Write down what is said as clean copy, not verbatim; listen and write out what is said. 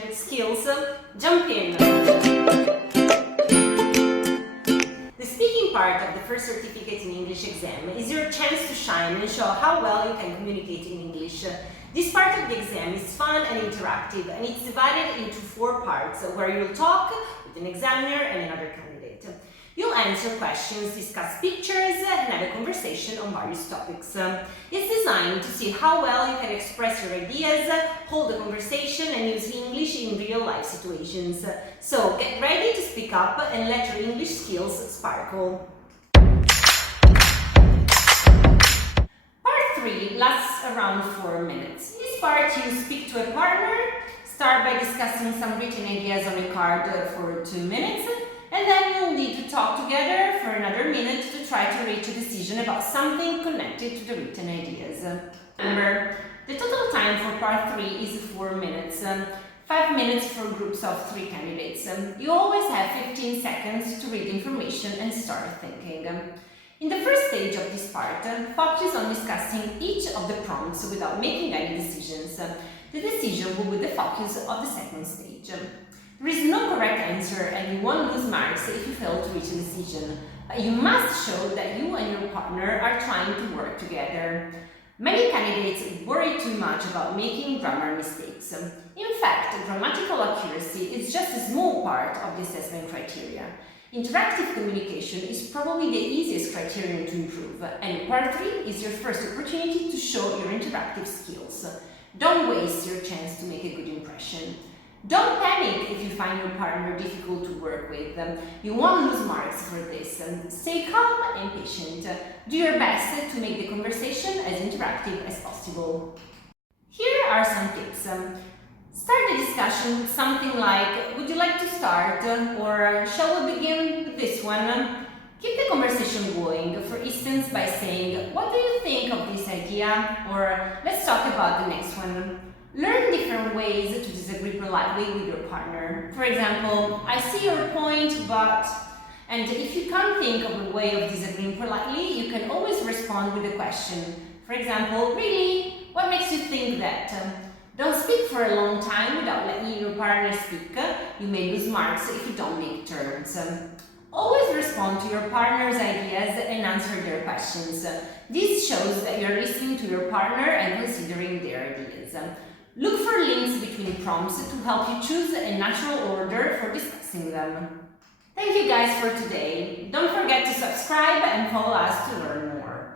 communication skills, jump in! The speaking part of the first certificate in English exam is your chance to shine and show how well you can communicate in English. This part of the exam is fun and interactive, and it's divided into 4 parts where you'll talk with an examiner and another candidate. You'll answer questions, discuss pictures, and have a conversation on various topics. It's designed to see how well you can express your ideas, hold a conversation, and use English in real-life situations. So get ready to speak up and let your English skills sparkle. Part 3 lasts around 4 minutes. In this part, you speak to a partner, start by discussing some written ideas on a card for 2 minutes, and then you'll need to talk together for another minute to try to reach a decision about something connected to the written ideas. Remember, the total time for part 3 is 4 minutes, 5 minutes for groups of 3 candidates. You always have 15 seconds to read information and start thinking. In the first stage of this part, focus on discussing each of the prompts without making any decisions. The decision will be the focus of the second stage. There is no correct answer and you won't lose marks if you fail to reach a decision. But you must show that you and your partner are trying to work together. Many candidates worry too much about making grammar mistakes. In fact, grammatical accuracy is just a small part of the assessment criteria. Interactive communication is probably the easiest criterion to improve, and part 3 is your first opportunity to show your interactive skills. Don't waste your chance to make a good impression. Don't panic if you find your partner difficult to work with. You won't lose marks for this. Stay calm and patient. Do your best to make the conversation as interactive as possible. Here are some tips. Start the discussion with something like, would you like to start? Or shall we begin with this one? Keep the conversation going, for instance by saying, what do you think of this idea? Or let's talk about the next one. Learn different ways to disagree politely with your partner. For example, I see your point, but... And if you can't think of a way of disagreeing politely, you can always respond with a question. For example, really? What makes you think that? Don't speak for a long time without letting your partner speak. You may lose marks if you don't make turns. Always respond to your partner's ideas and answer their questions. This shows that you're listening to your partner and considering their ideas. Look for links between prompts to help you choose a natural order for discussing them. Thank you guys for today. Don't forget to subscribe and follow us to learn more.